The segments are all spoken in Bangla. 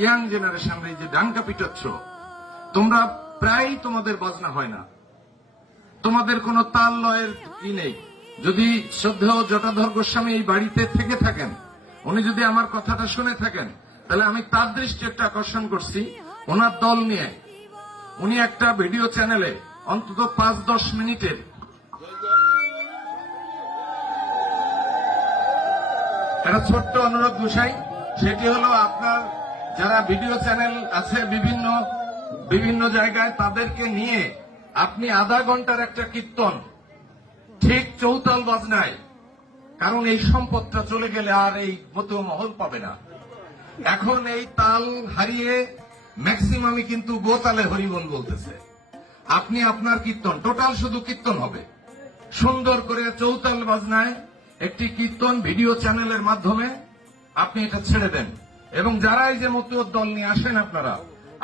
ইয়াং জেনারেশন এই যে ডাঙ্কা পিটাচ্ছ, তোমরা প্রায় তোমাদের বাজনা হয় না। তোমাদের কোনো তাল লয়ের কি নেই। যদি শ্রদ্ধেয় জটাধর গোস্বামী এই বাড়িতে থেকে থাকেন, উনি যদি আমার কথাটা শুনে থাকেন, তাহলে আমি তার দৃষ্টি একটা আকর্ষণ করছি, ওনার দল নিয়ে। উনি একটা ভিডিও চ্যানেলে অন্তত পাঁচ দশ মিনিটের একটা ছোট্ট অনুরোধ গুসাই সেটি হলো আপনার যারা ভিডিও চ্যানেল আছে বিভিন্ন বিভিন্ন জায়গায় তাদেরকে নিয়ে আপনি আধা ঘণ্টার একটা কীর্তন, ঠিক চৌতাল বাজনায়, কারণ এই সম্পদটা চলে গেলে আর এই মতো মহল পাবে না। এখন এই তাল হারিয়ে ম্যাক্সিমামই কিন্তু গোতালে হরিবল বলতেছে। আপনি আপনার কীর্তন, টোটাল শুধু কীর্তন হবে। সুন্দর করে চৌতাল বাজনায় একটি কীর্তন ভিডিও চ্যানেলের মাধ্যমে আপনি এটা ছেড়ে দেন। এবং যারা এই যে মতুয়র দল নিয়ে আসেন আপনারা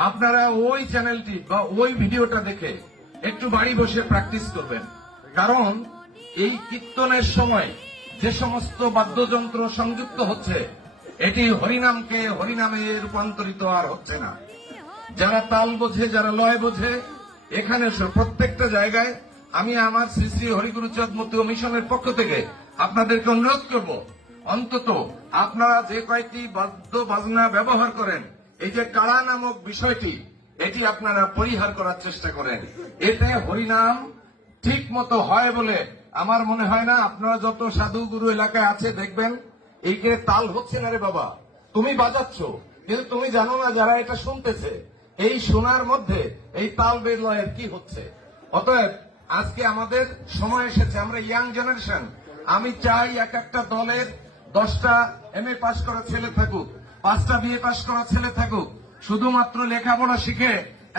আপনারা ওই চ্যানেলটি বা ওই ভিডিওটা দেখে একটু বাড়ি বসে প্র্যাকটিস করবেন। কারণ এই কীর্তনের সময় যে সমস্ত বাদ্যযন্ত্র সংযুক্ত হচ্ছে, এটি হরিনামকে হরিনামে রূপান্তরিত আর হচ্ছে না। যারা তাল বোঝে, যারা লয় বোঝে, এখানে প্রত্যেকটা জায়গায় আমি আমার শ্রী শ্রী হরিগুরুচাঁদ মতুয় মিশনের পক্ষ থেকে আপনাদেরকে অনুরোধ করব অন্তত আপনারা যে কয়েকটি বাদ্য বাজনা ব্যবহার করেন, এই যে কাড়া নামক বিষয়টি, এটি আপনারা পরিহার করার চেষ্টা করেন। এতে হরিনাম ঠিক মতো হয় বলে আমার মনে হয় না। আপনারা যত সাধু গুরু এলাকায় আছে, দেখবেন এইকে তাল হচ্ছে না রে বাবা। তুমি বাজাচ্ছ, কিন্তু তুমি জানো না যারা এটা শুনতেছে। এই শোনার মধ্যে, এই তাল বেলয়ের কি হচ্ছে? অতএব, আজকে আমাদের সময় এসেছে। আমরা ইয়াং জেনারেশন। আমি চাই এক একটা দলের দশটা এম এ পাশ করা ছেলে থাকুক, পাঁচটা বিএ পাশ করা ছেলে থাকুক, শুধুমাত্র লেখাপড়া শিখে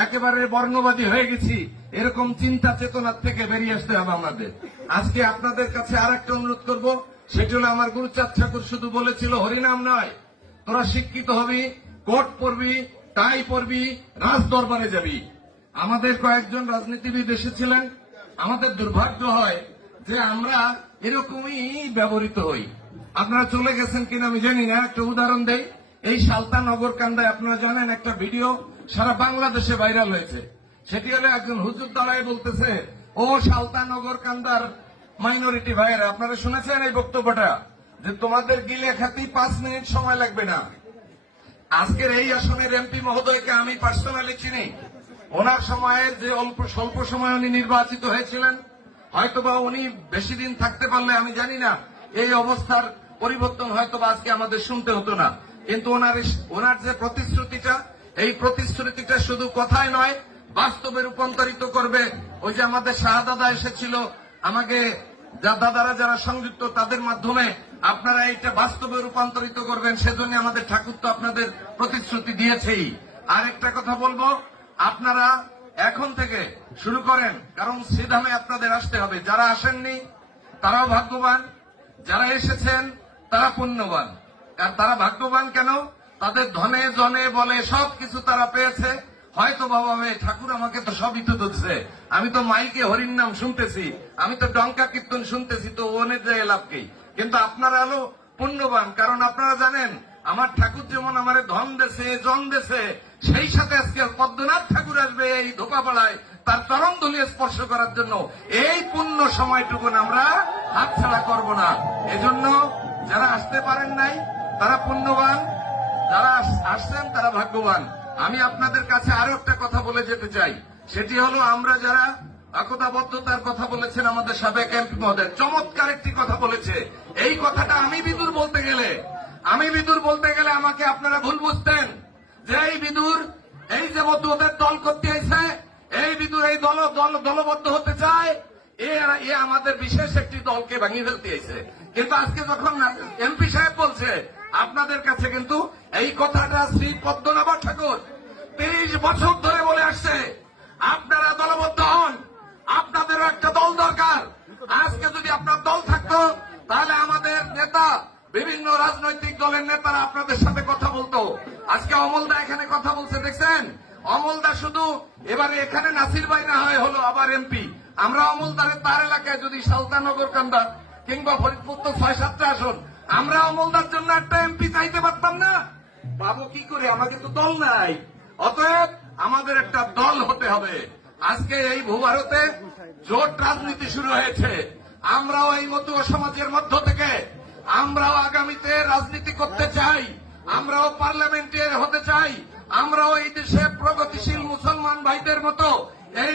একেবারে বর্ণবাদী হয়ে গেছি, এরকম চিন্তা চেতনার থেকে বেরিয়ে আসতে হবে আমাদের। আজকে আপনাদের কাছে আর একটা অনুরোধ করব, সেটি হলো আমার গুরুচাঁদ ঠাকুর শুধু বলেছিল, হরিনাম নয়, তোরা শিক্ষিত হবি কোট পরবি টাই পরবি রাজ দরবারে যাবি। আমাদের কয়েকজন রাজনীতিবিদ এসেছিলেন। আমাদের দুর্ভাগ্য হয় যে আমরা এরকমই ব্যবহৃত হই। আপনারা চলে গেছেন কিনা আমি জানি না, একটা উদাহরণ দেই। এই সালতা নগর কান্দায় আপনারা জানেন একটা ভিডিও সারা বাংলাদেশে ভাইরাল হয়েছে। সেটি হলো একজন হুজুর দাঁড়ায় বলতেছে, ও সালতা নগর কান্দার মাইনরিটি ভাইয়েরা, আপনারা শুনেছেন এই বক্তব্যটা? যে তোমাদের গিলে খাতেই পাঁচ মিনিট সময় লাগবে না। আজকের এই আসনের এমপি মহোদয়কে আমি পার্সোনালি চিনি। ওনার সময়ে যে অল্প, স্বল্প সময় উনি নির্বাচিত হয়েছিলেন হয়তোবা উনি বেশি দিন থাকতে পারলে, আমি জানি না। এই অবস্থার পরিবর্তন হয়তোবা আজকে আমাদের শুনতে হতো না। কিন্তু ওনার ওনার যে প্রতিশ্রুতিটা, এই প্রতিশ্রুতিটা শুধু কথায় নয়, বাস্তবে রূপান্তরিত করবে। ওই যে আমাদের শাহদাদা এসেছিল, আমাকে যা দাদারা যারা সংযুক্ত, তাদের মাধ্যমে আপনারা এটা বাস্তবে রূপান্তরিত করবেন, সেজন্য আমাদের ঠাকুর তো আপনাদের প্রতিশ্রুতি দিয়েছেই। আর একটা কথা বলব, আপনারা এখন থেকে শুরু করেন, কারণ শ্রীধামে আপনাদের আসতে হবে। যারা আসেননি, তারাও ভাগ্যবান। যারা এসেছেন, তারা পুণ্যবান। আর তারা ভাগ্যবান কেন? তাদের ধনে, জনে, বলে সব কিছু তারা পেয়েছে। হয়তো বাবা মে, ঠাকুর আমাকে তো সবই তো দিচ্ছে আমি তো মাইকে হরির নাম শুনতেছি। আমি তো ডঙ্কা কীর্তন শুনতেছি, তো ওনের যায় লাভ কি? কিন্তু আপনারা হলো পুণ্যবান, কারণ আপনারা জানেন, আমার ঠাকুর যেমন আমার ধন দেশে জন দেশে সেই সাথে আজকে পদ্মনাথ ঠাকুর আসবে এই ধোকাপাড়ায় তার চরণ দলীয় স্পর্শ করার জন্য। এই পূর্ণ সময়টুকুন আমরা হাতছাড়া করব না। এজন্য যারা আসতে পারেন নাই, তারা পুণ্যবান, যারা আসছেন তারা ভাগ্যবান। আমি আপনাদের কাছে আরও একটা কথা বলে যেতে চাই। সেটি হলো আমরা যারা একতাবদ্ধতার কথা বলেছেন, আমাদের সাবেক এমপি মহোদয়, চমৎকার একটি কথা বলেছে। এই কথাটা আমি বিদুর বলতে গেলে, আমি বিদুর বলতে গেলে আমাকে আপনারা ভুল বুঝতেন। যে এই বিদুর এই যে ওদের দল করতে এসে, এই বিদুর এই দল দল দলবদ্ধ হতে চায়, এ আমাদের বিশেষ একটি দলকে ভাঙিয়ে ফেলতে এসে কিন্তু আজকে যখন এমপি সাহেব বলছে, আপনাদের কাছে কিন্তু এই কথাটা শ্রী পদ্মনাভ ঠাকুর তিরিশ বছর ধরে বলে আসছে, আপনারা দলবদ্ধ হন, আপনাদেরও একটা দল দরকার। আজকে যদি আপনার দল থাকতো, তাহলে আমাদের নেতা বিভিন্ন রাজনৈতিক দলের নেতারা আপনাদের সাথে কথা বলতো। আজকে অমলদা এখানে কথা বলছে, দেখছেন? অমলদা শুধু এবারে এখানে নাসির ভাই না হয় হলো আবার এমপি। আমরা অমলদারের তার এলাকায় যদি সালতানগর কান্দা কিংবা ফরিদপুর তো ছয় সাতটা আসন, আমরা অমলদার জন্য একটা এমপি চাইতে পারতাম না। বাবু কি করে? আমাকে তো দল নাই। অতএব আমাদের একটা দল হতে হবে। আজকে এই ভূভারতে জোট রাজনীতি শুরু হয়েছে। আমরাও এই মতো সমাজের মধ্য আমরাও আগামীতে রাজনীতি করতে চাই, আমরাও পার্লামেন্টের হতে চাই, আমরাও এই দেশে প্রগতিশীল মুসলমান ভাইদের মতো, এই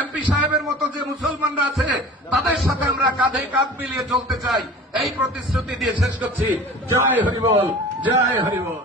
এমপি সাহেবের মতো যে মুসলমানরা আছে, তাদের সাথে আমরা কাঁধে কাঁধ মিলিয়ে চলতে চাই। এই প্রতিশ্রুতি দিয়ে শেষ করছি। জয় হরিবল জয় হরিবল।